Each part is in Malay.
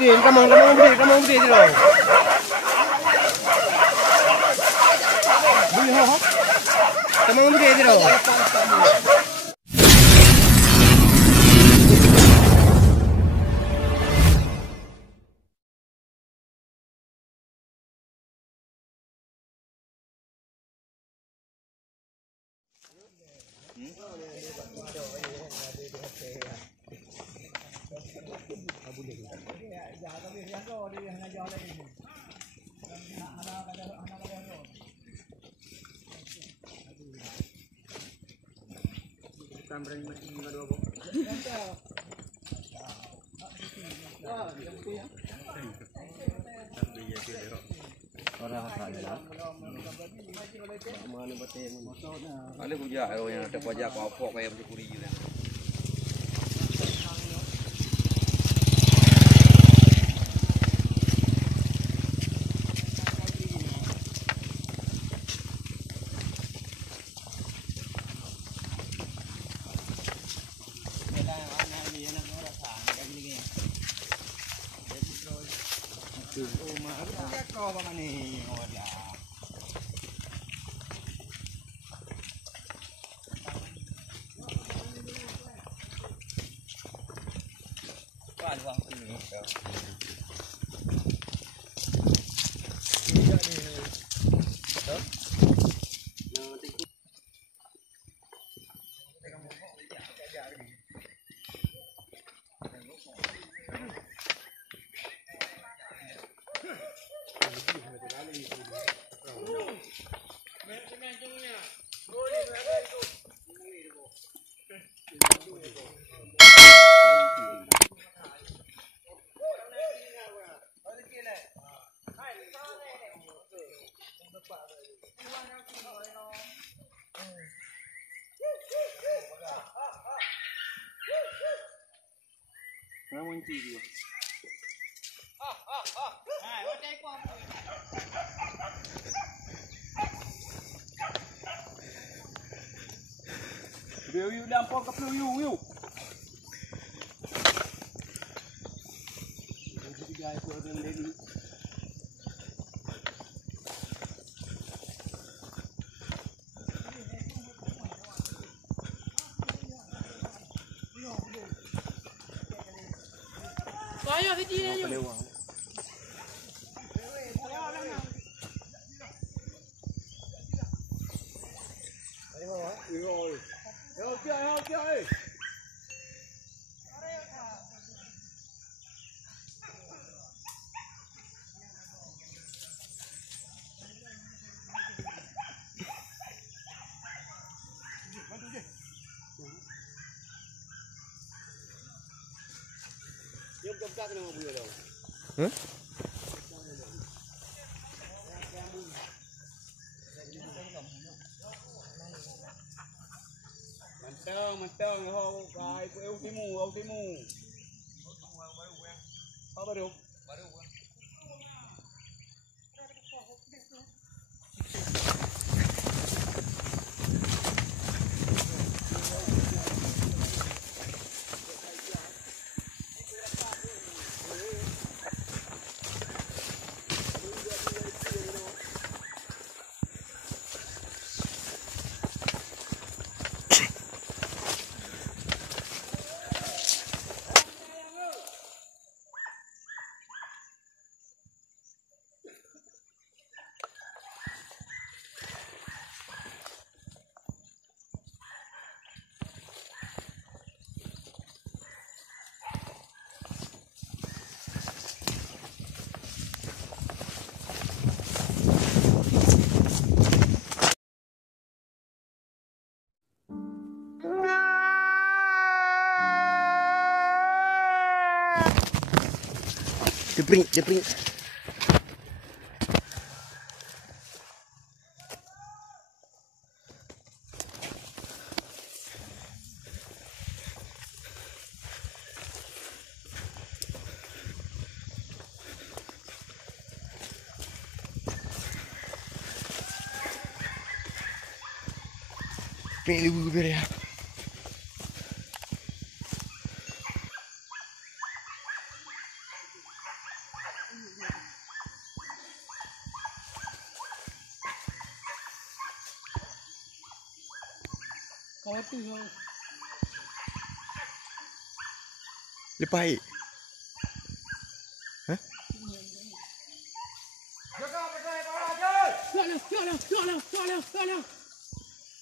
gede, kamang gede je loh. Boleh ho. Kamang gede je loh. Ada bujak yang ada pajak apa kayak berkuri juga. Riu dampok ke riu. Ayo hiji ayo. Hah? Manteng ho kai eu timu. Apa baru? Jepring. Pink liu ke dia. Lepas air. Ha? Jaga pedai bola je. Jaga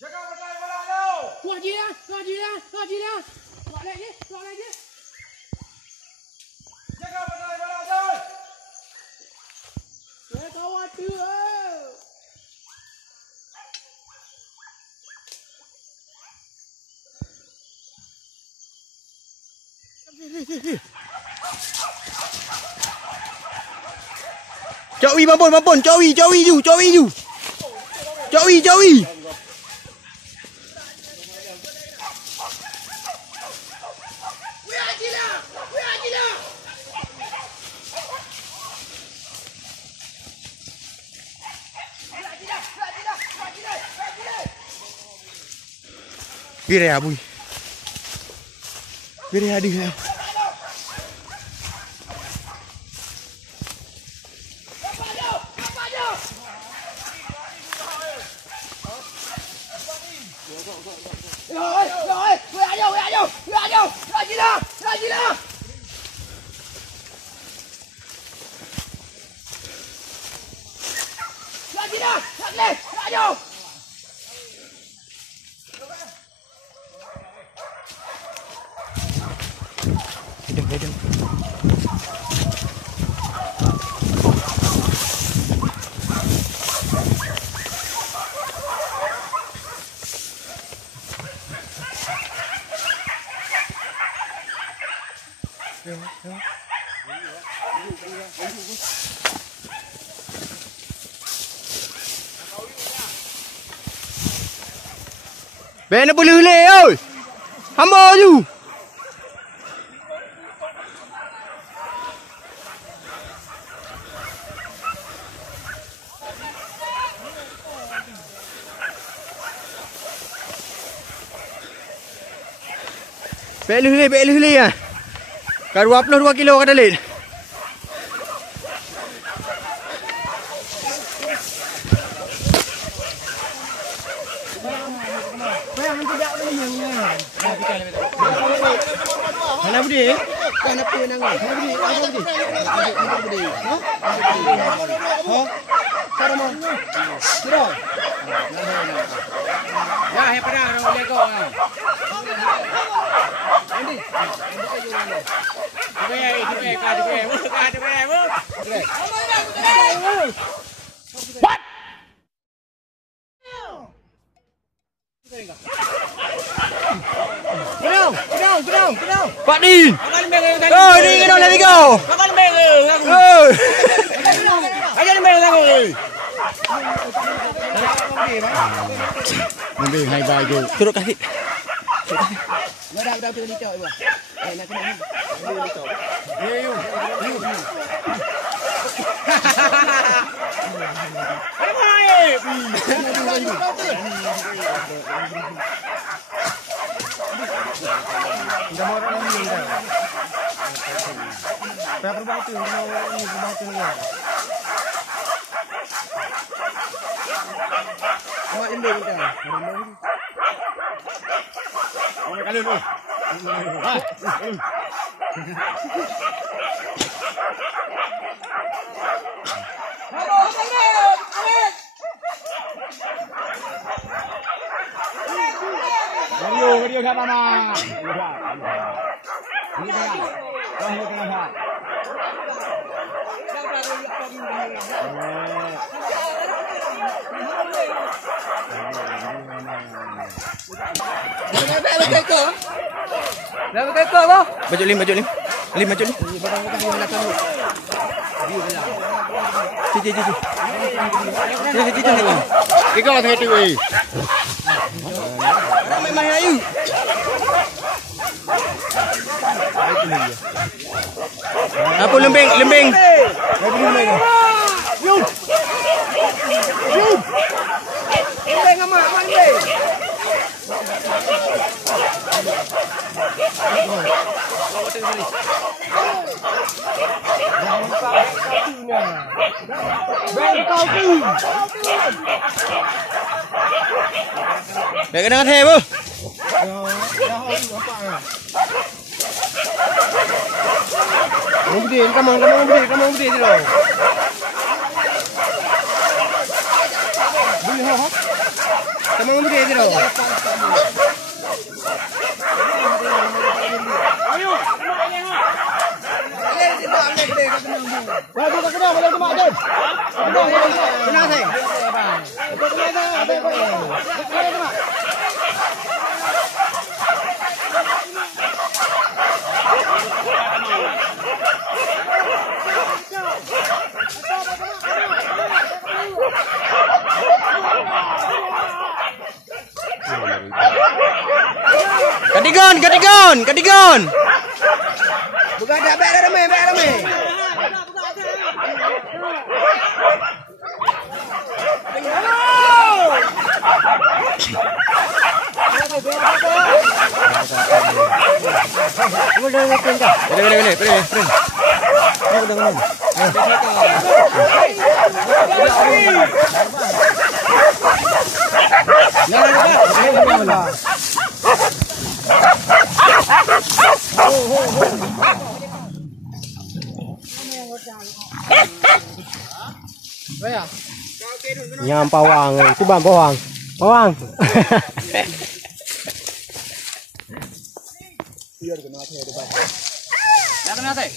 Jaga pedai bola tu. Kuat je lah. Kuat lagi. Jaga pedai bola tu. Saya khawatir. Cawi mampun. Cawi ju. Cawi. Biar ya, Bui. Biar ya, dia. Hidung. Bena boleh le oi. Hamba ju. Beli ya. Karu 22 kilo kada lid. Mana budi? Kana pu nang. Mana budi? Ada budi. Ada budi. Ha? Ha? Cara mo. Siro. Ya, he pada orang boleh kau. Ini. What? Kenal. Pak Din. Oh, ni kena let me go. Lebih hai bai tu. Turut kaki. Dah kita dicok ibu. Nak kena. Video kat mana? Ini kan. Baju lim. Ikaw ang hati weh. Mai ayu. Apa lembing? Lembing ama lembing. Baik kena hati bu. Kamu berdiri, kamu berdiri dong. Kamu berdiri dong. Kadigon. Buka dah, baik ramai. Nyam pawang, itu bang pawang. Ya kena teh.